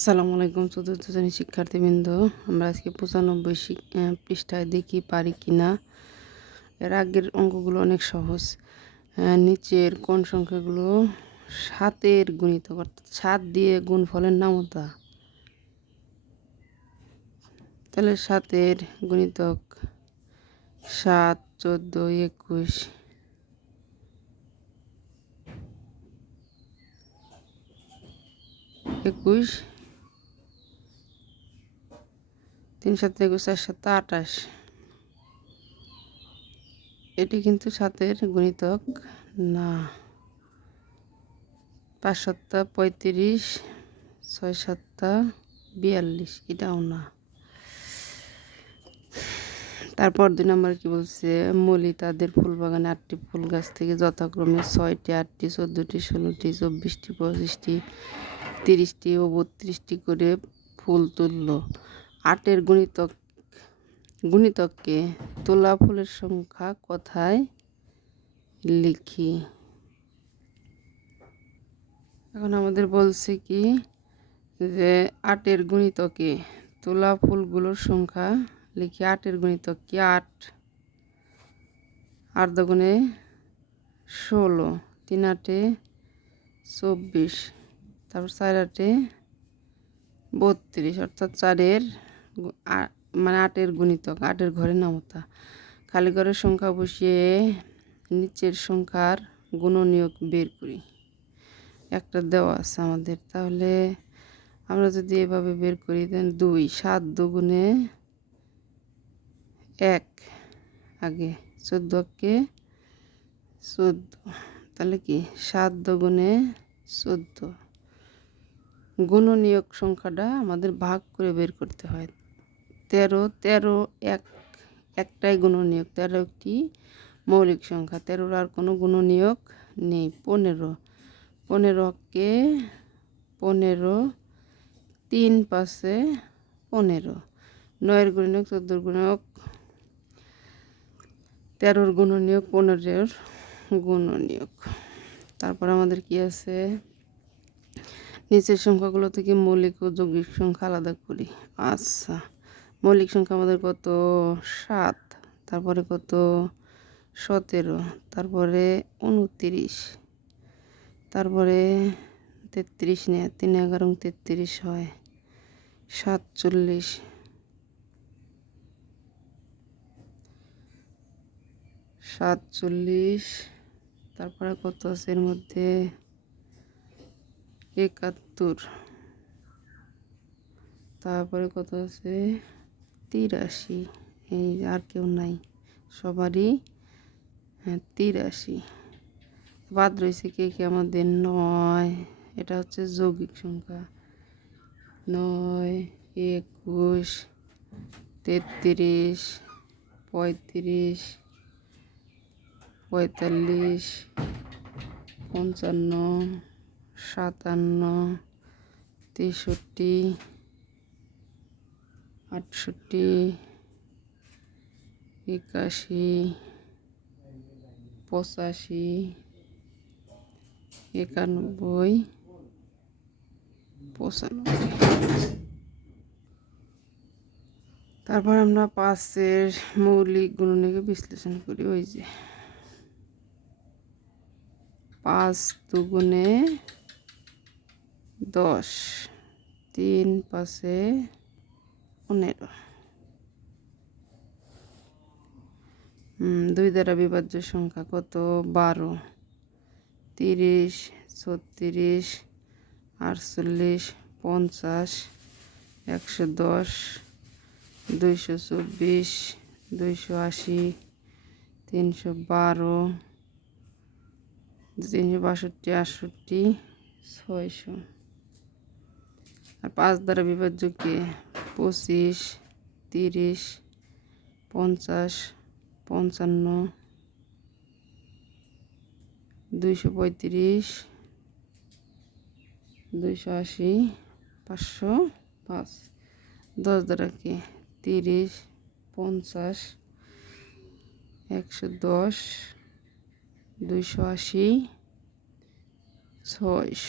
আসসালামু আলাইকুম চতুর্থ শ্রেণীর শিক্ষার্থীবৃন্দ। আমরা আজকে 95 পৃষ্ঠায় দেখি পারি কিনা। এর আগের অঙ্কগুলো অনেক সহজ। নিচের কোন সংখ্যাগুলো 7-এর গুণিতক, অর্থাৎ 7 দিয়ে গুণফলের নামতা। তাহলে 7-এর গুণিতক 7, 14, 21, 3 7 21 4 7 28। এটি কিন্তু 7-এর গুণিতক না। 5 7 35, 6 7 42, এটাও না। তারপর 2 নম্বর কি বলছে, মলি তাদের ফুল বাগানে 8টি ফুল গাছ থেকে যথাক্রমে 6টি, 8টি, 14টি, 16টি, 24টি, 25টি, 30টি ও 32টি করে ফুল তুলল। 8-এর গুণিতককে তোলা ফুলের সংখ্যা কথায় লিখি। এখন আমাদের বলছে কি যে 8-এর গুণিতকে তোলা ফুলগুলোর সংখ্যা লিখি। 8-এর গুণিতক কি? 8 দুগুণে 16, 3 8 24, তারপর 4 8 32, অর্থাৎ 4-এর মানে 8-এর গুণিতক, 8-এর ঘরের নামতা। খালি ঘরের সংখ্যা বসিয়ে নিচের সংখ্যার গুণনীয়ক বের করি। একটা দেওয়া আছে আমাদের, তাহলে আমরা যদি এভাবে বের করি, দেন 2 7 দুগুণে 1, আগে 14 কে 14, তাহলে কি 7 দুগুণে 14। গুণনীয়ক সংখ্যাটা আমাদের ভাগ করে বের করতে হয়। 13 একটাই গুণনীয়ক। 13 একটি মৌলিক সংখ্যা। 13 আর কোনো গুণনীয়ক নেই। 15কে 15, 3 5 15, 9-এর গুণনীয়ক 14-র গুণনীয়ক, 13-র গুণনীয়ক, 15-এর গুণনীয়ক। তারপর আমাদের কি আছে, নিচের সংখ্যাগুলো থেকে মৌলিক ও যৌগিক সংখ্যা আলাদা করি। আচ্ছা, মৌলিক সংখ্যা আমাদের কত? 7, তারপরে কত? 17, তারপরে 29, তারপরে 33 নেয়, 3 11 33 হয় 47, তারপরে কত আছে এর মধ্যে? 71, তারপরে কত আছে? 83। এই আর কেউ নাই, সবারই 83। বাদ রয়েছে কে কে আমাদের? 9, এটা হচ্ছে যৌগিক সংখ্যা। 9, 21, 33, 35, 45, 55, 57, 63, 68, 81, 85, 91, 95। তারপর আমরা 5-এর মৌলিক গুণনীয়কে বিশ্লেষণ করি। ওই যে 5 দুগুণে 10, 3 5 15, 2 দ্বারা বিভাজ্য সংখ্যা কত? 12, 30, 36, 48, 50, 110, 224, 280, 312, 362, 68, 600। আর 5 দ্বারা বিভাজ্য কি? 25, 30, 50, 55, 235, 280, 505। 10 দ্বারা কি? 30, 50, 110, 280, 600।